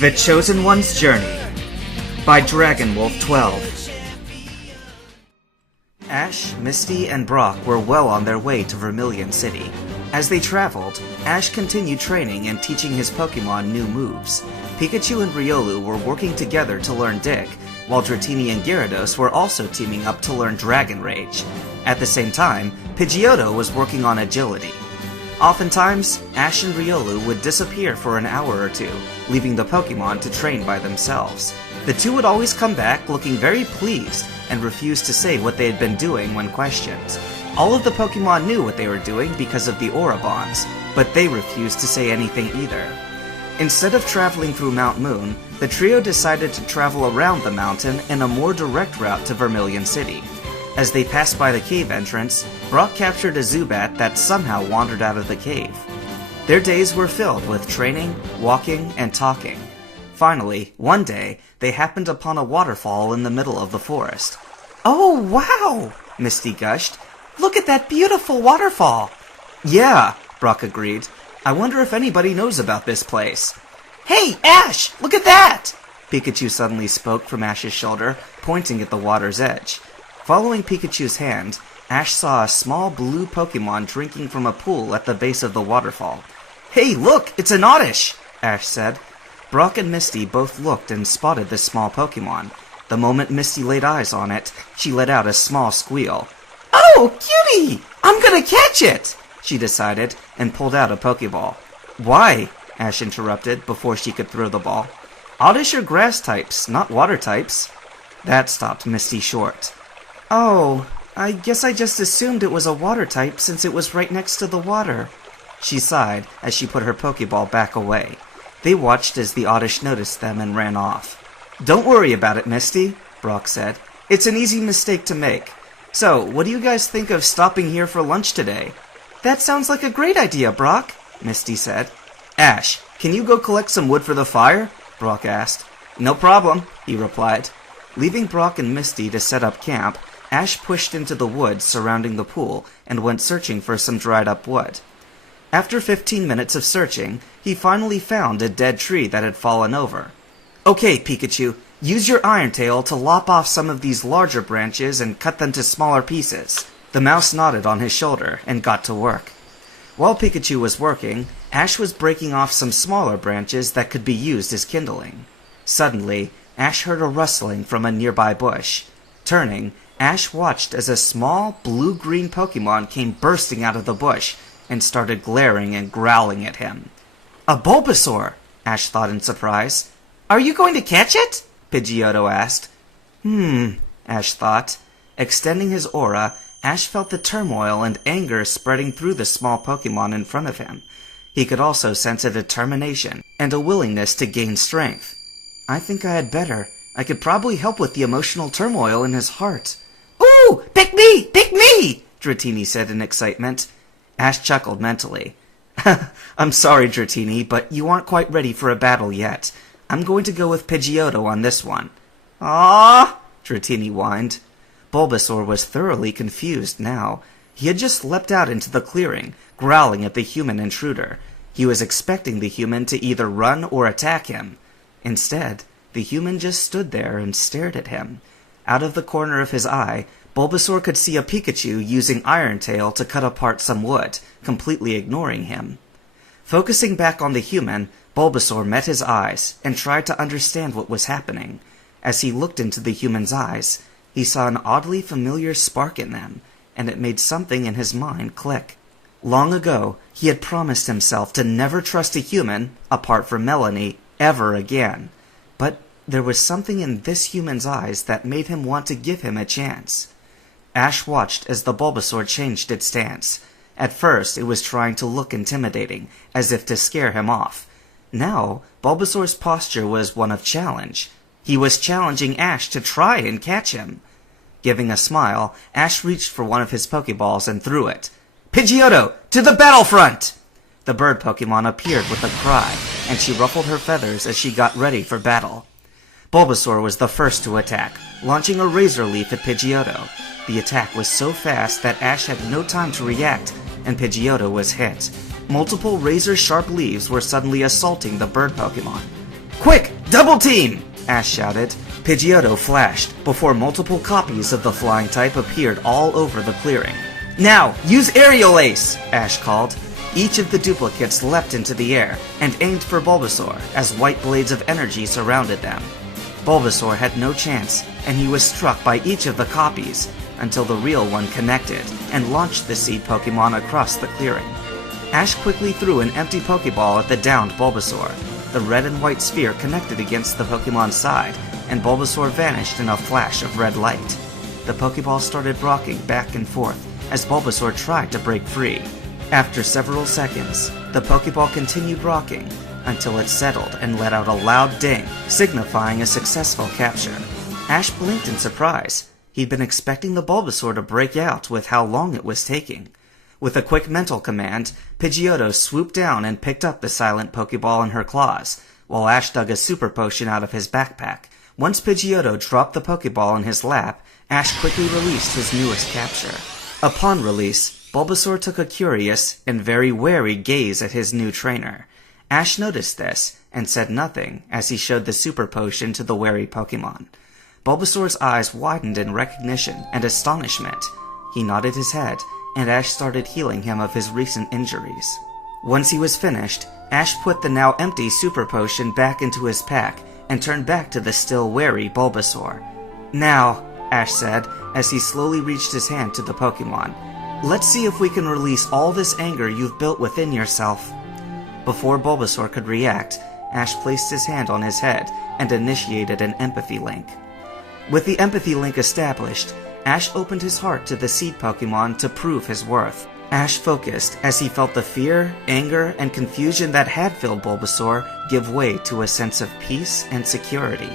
The Chosen One's Journey by DragonWolf12. Ash, Misty, and Brock were well on their way to Vermilion City. As they traveled, Ash continued training and teaching his Pokemon new moves. Pikachu and Riolu were working together to learn Dig, while Dratini and Gyarados were also teaming up to learn Dragon Rage. At the same time, Pidgeotto was working on Agility. Oftentimes, Ash and Riolu would disappear for an hour or two, leaving the Pokemon to train by themselves. The two would always come back looking very pleased and refuse to say what they had been doing when questioned. All of the Pokemon knew what they were doing because of the Aura Bonds, but they refused to say anything either. Instead of traveling through Mount Moon, the trio decided to travel around the mountain in a more direct route to Vermilion City. As they passed by the cave entrance, Brock captured a Zubat that somehow wandered out of the cave. Their days were filled with training, walking, and talking. Finally, one day, they happened upon a waterfall in the middle of the forest. "Oh, wow!" Misty gushed. "Look at that beautiful waterfall!" "Yeah," Brock agreed. "I wonder if anybody knows about this place." "Hey, Ash! Look at that!" Pikachu suddenly spoke from Ash's shoulder, pointing at the water's edge. Following Pikachu's hand, Ash saw a small blue Pokemon drinking from a pool at the base of the waterfall. "Hey, look! It's an Oddish!" Ash said. Brock and Misty both looked and spotted this small Pokemon. The moment Misty laid eyes on it, she let out a small squeal. "Oh, cutie! I'm gonna catch it!" she decided, and pulled out a Pokeball. "Why?" Ash interrupted before she could throw the ball. "Oddish are grass types, not water types." That stopped Misty short. "Oh, I guess I just assumed it was a water type since it was right next to the water." She sighed as she put her Pokeball back away. They watched as the Oddish noticed them and ran off. "Don't worry about it, Misty," Brock said. "It's an easy mistake to make. So, what do you guys think of stopping here for lunch today?" "That sounds like a great idea, Brock," Misty said. "Ash, can you go collect some wood for the fire?" Brock asked. "No problem," he replied. Leaving Brock and Misty to set up camp, Ash pushed into the woods surrounding the pool and went searching for some dried-up wood. After 15 minutes of searching, he finally found a dead tree that had fallen over. "Okay, Pikachu, use your Iron Tail to lop off some of these larger branches and cut them to smaller pieces." The mouse nodded on his shoulder and got to work. While Pikachu was working, Ash was breaking off some smaller branches that could be used as kindling. Suddenly, Ash heard a rustling from a nearby bush. Turning, Ash watched as a small blue-green Pokemon came bursting out of the bush and started glaring and growling at him. "A Bulbasaur!" Ash thought in surprise. "Are you going to catch it?" Pidgeotto asked. Ash thought. Extending his aura, Ash felt the turmoil and anger spreading through the small Pokemon in front of him. He could also sense a determination and a willingness to gain strength. "I think I had better. I could probably help with the emotional turmoil in his heart." "Ooh! Pick me! Pick me!" Dratini said in excitement. Ash chuckled mentally. "I'm sorry, Dratini, but you aren't quite ready for a battle yet. I'm going to go with Pidgeotto on this one." "Aww!" Dratini whined. Bulbasaur was thoroughly confused now. He had just leapt out into the clearing, growling at the human intruder. He was expecting the human to either run or attack him. Instead, the human just stood there and stared at him. Out of the corner of his eye, Bulbasaur could see a Pikachu using Iron Tail to cut apart some wood, completely ignoring him. Focusing back on the human, Bulbasaur met his eyes and tried to understand what was happening. As he looked into the human's eyes, he saw an oddly familiar spark in them, and it made something in his mind click. Long ago, he had promised himself to never trust a human, apart from Melanie, ever again. But there was something in this human's eyes that made him want to give him a chance. Ash watched as the Bulbasaur changed its stance. At first, it was trying to look intimidating, as if to scare him off. Now, Bulbasaur's posture was one of challenge. He was challenging Ash to try and catch him. Giving a smile, Ash reached for one of his Pokeballs and threw it. "Pidgeotto, to the battlefront!" The bird Pokemon appeared with a cry, and she ruffled her feathers as she got ready for battle. Bulbasaur was the first to attack, launching a Razor Leaf at Pidgeotto. The attack was so fast that Ash had no time to react, and Pidgeotto was hit. Multiple razor-sharp leaves were suddenly assaulting the bird Pokemon. Quick, double team! Ash shouted. Pidgeotto flashed, before multiple copies of the flying type appeared all over the clearing. Now, use Aerial Ace! Ash called. Each of the duplicates leapt into the air, and aimed for Bulbasaur, as white blades of energy surrounded them. Bulbasaur had no chance, and he was struck by each of the copies, until the real one connected, and launched the seed Pokemon across the clearing. Ash quickly threw an empty Pokeball at the downed Bulbasaur. The red and white sphere connected against the Pokemon's side, and Bulbasaur vanished in a flash of red light. The Pokeball started rocking back and forth as Bulbasaur tried to break free. After several seconds, the Pokeball continued rocking until it settled and let out a loud ding, signifying a successful capture. Ash blinked in surprise. He'd been expecting the Bulbasaur to break out with how long it was taking. With a quick mental command, Pidgeotto swooped down and picked up the silent Pokeball in her claws, while Ash dug a super potion out of his backpack. Once Pidgeotto dropped the Pokeball in his lap, Ash quickly released his newest capture. Upon release, Bulbasaur took a curious and very wary gaze at his new trainer. Ash noticed this, and said nothing as he showed the super potion to the wary Pokemon. Bulbasaur's eyes widened in recognition and astonishment. He nodded his head, and Ash started healing him of his recent injuries. Once he was finished, Ash put the now empty super potion back into his pack, and turned back to the still wary Bulbasaur. Now, Ash said, as he slowly reached his hand to the Pokemon, let's see if we can release all this anger you've built within yourself. Before Bulbasaur could react, Ash placed his hand on his head and initiated an empathy link. With the empathy link established, Ash opened his heart to the seed Pokemon to prove his worth. Ash focused as he felt the fear, anger, and confusion that had filled Bulbasaur give way to a sense of peace and security.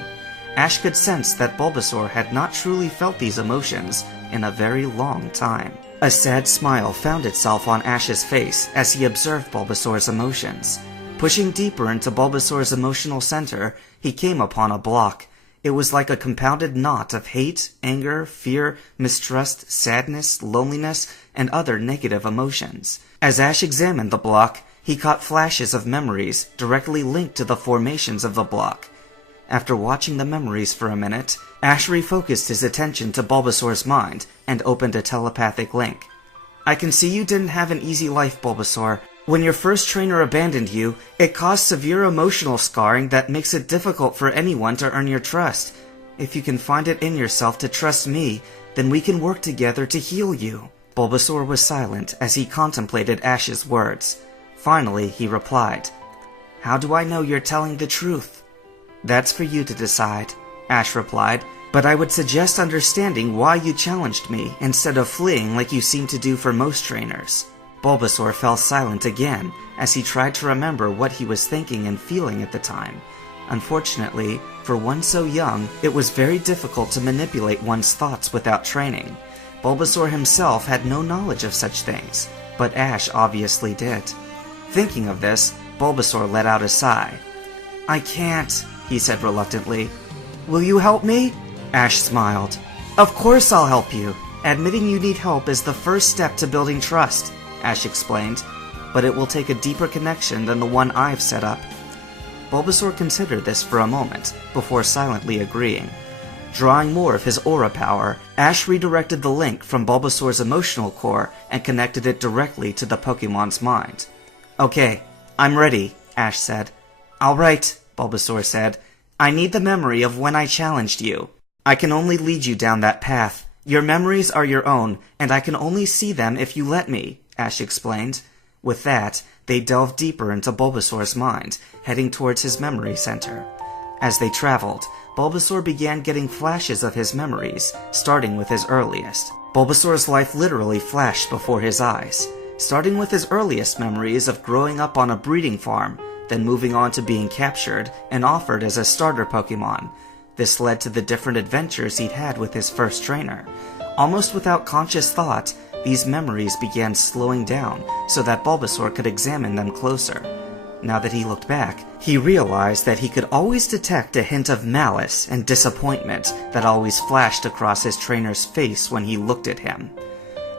Ash could sense that Bulbasaur had not truly felt these emotions in a very long time. A sad smile found itself on Ash's face as he observed Bulbasaur's emotions. Pushing deeper into Bulbasaur's emotional center, he came upon a block. It was like a compounded knot of hate, anger, fear, mistrust, sadness, loneliness, and other negative emotions. As Ash examined the block, he caught flashes of memories directly linked to the formations of the block. After watching the memories for a minute, Ash refocused his attention to Bulbasaur's mind and opened a telepathic link. I can see you didn't have an easy life, Bulbasaur. When your first trainer abandoned you, it caused severe emotional scarring that makes it difficult for anyone to earn your trust. If you can find it in yourself to trust me, then we can work together to heal you. Bulbasaur was silent as he contemplated Ash's words. Finally, he replied, How do I know you're telling the truth? That's for you to decide, Ash replied, but I would suggest understanding why you challenged me instead of fleeing like you seem to do for most trainers. Bulbasaur fell silent again as he tried to remember what he was thinking and feeling at the time. Unfortunately, for one so young, it was very difficult to manipulate one's thoughts without training. Bulbasaur himself had no knowledge of such things, but Ash obviously did. Thinking of this, Bulbasaur let out a sigh. I can't, he said reluctantly. Will you help me? Ash smiled. Of course I'll help you. Admitting you need help is the first step to building trust, Ash explained, but it will take a deeper connection than the one I've set up. Bulbasaur considered this for a moment, before silently agreeing. Drawing more of his aura power, Ash redirected the link from Bulbasaur's emotional core and connected it directly to the Pokemon's mind. Okay, I'm ready, Ash said. Alright, Bulbasaur said. I need the memory of when I challenged you. I can only lead you down that path. Your memories are your own, and I can only see them if you let me, Ash explained. With that, they delved deeper into Bulbasaur's mind, heading towards his memory center. As they traveled, Bulbasaur began getting flashes of his memories, starting with his earliest. Bulbasaur's life literally flashed before his eyes, starting with his earliest memories of growing up on a breeding farm, then moving on to being captured and offered as a starter Pokemon. This led to the different adventures he'd had with his first trainer. Almost without conscious thought, these memories began slowing down so that Bulbasaur could examine them closer. Now that he looked back, he realized that he could always detect a hint of malice and disappointment that always flashed across his trainer's face when he looked at him.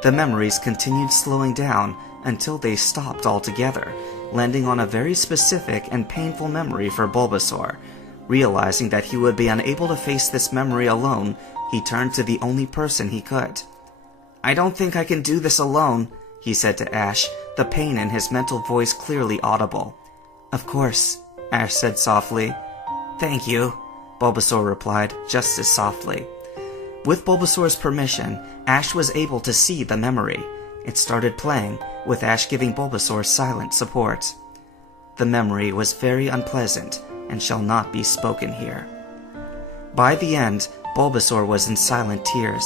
The memories continued slowing down until they stopped altogether, landing on a very specific and painful memory for Bulbasaur. Realizing that he would be unable to face this memory alone, he turned to the only person he could. "I don't think I can do this alone," he said to Ash, the pain in his mental voice clearly audible. "Of course," Ash said softly. "Thank you," Bulbasaur replied just as softly. With Bulbasaur's permission, Ash was able to see the memory. It started playing, with Ash giving Bulbasaur silent support. The memory was very unpleasant, and shall not be spoken here. By the end, Bulbasaur was in silent tears.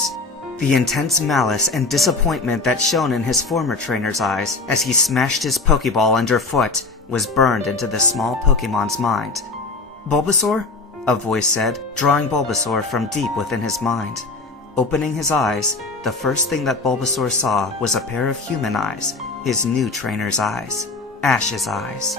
The intense malice and disappointment that shone in his former trainer's eyes as he smashed his Pokeball underfoot was burned into the small Pokemon's mind. "Bulbasaur?" a voice said, drawing Bulbasaur from deep within his mind. Opening his eyes, the first thing that Bulbasaur saw was a pair of human eyes, his new trainer's eyes, Ash's eyes.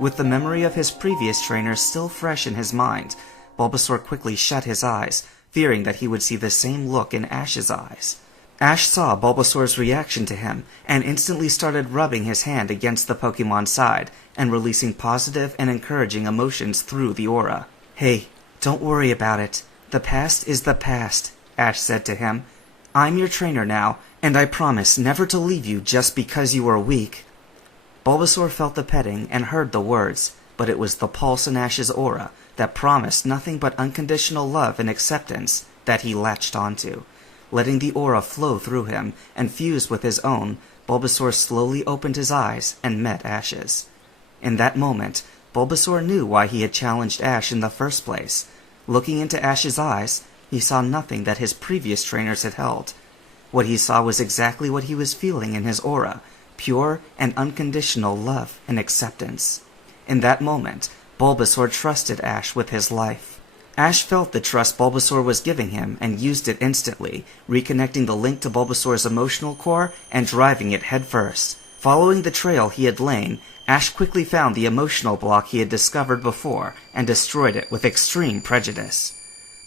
With the memory of his previous trainer still fresh in his mind, Bulbasaur quickly shut his eyes, fearing that he would see the same look in Ash's eyes. Ash saw Bulbasaur's reaction to him, and instantly started rubbing his hand against the Pokemon's side, and releasing positive and encouraging emotions through the aura. "Hey, don't worry about it. The past is the past," Ash said to him. "I'm your trainer now, and I promise never to leave you just because you are weak." Bulbasaur felt the petting and heard the words, but it was the pulse in Ash's aura that promised nothing but unconditional love and acceptance that he latched onto. Letting the aura flow through him and fuse with his own, Bulbasaur slowly opened his eyes and met Ash's. In that moment, Bulbasaur knew why he had challenged Ash in the first place. Looking into Ash's eyes, he saw nothing that his previous trainers had held. What he saw was exactly what he was feeling in his aura, pure and unconditional love and acceptance. In that moment, Bulbasaur trusted Ash with his life. Ash felt the trust Bulbasaur was giving him and used it instantly, reconnecting the link to Bulbasaur's emotional core and driving it headfirst. Following the trail he had lain, Ash quickly found the emotional block he had discovered before and destroyed it with extreme prejudice.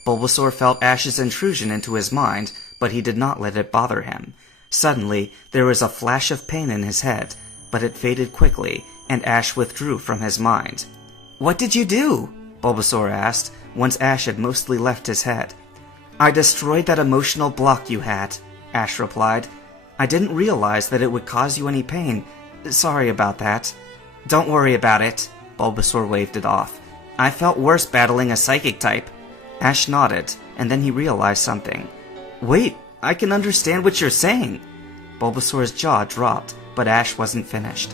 Bulbasaur felt Ash's intrusion into his mind, but he did not let it bother him. Suddenly, there was a flash of pain in his head, but it faded quickly, and Ash withdrew from his mind. "What did you do?" Bulbasaur asked, once Ash had mostly left his head. "I destroyed that emotional block you had," Ash replied. "I didn't realize that it would cause you any pain. Sorry about that." "Don't worry about it," Bulbasaur waved it off. "I felt worse battling a psychic type." Ash nodded, and then he realized something. "Wait, I can understand what you're saying." Bulbasaur's jaw dropped, but Ash wasn't finished.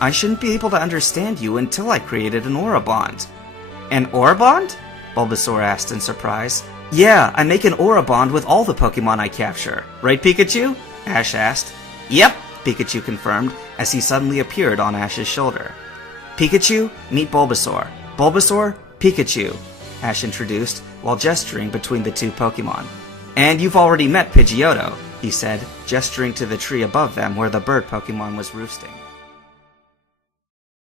"I shouldn't be able to understand you until I created an aura bond." "An aura bond?" Bulbasaur asked in surprise. "Yeah, I make an aura bond with all the Pokemon I capture. Right, Pikachu?" Ash asked. "Yep," Pikachu confirmed, as he suddenly appeared on Ash's shoulder. "Pikachu, meet Bulbasaur. Bulbasaur, Pikachu," Ash introduced, while gesturing between the two Pokemon. "And you've already met Pidgeotto," he said, gesturing to the tree above them where the bird Pokemon was roosting.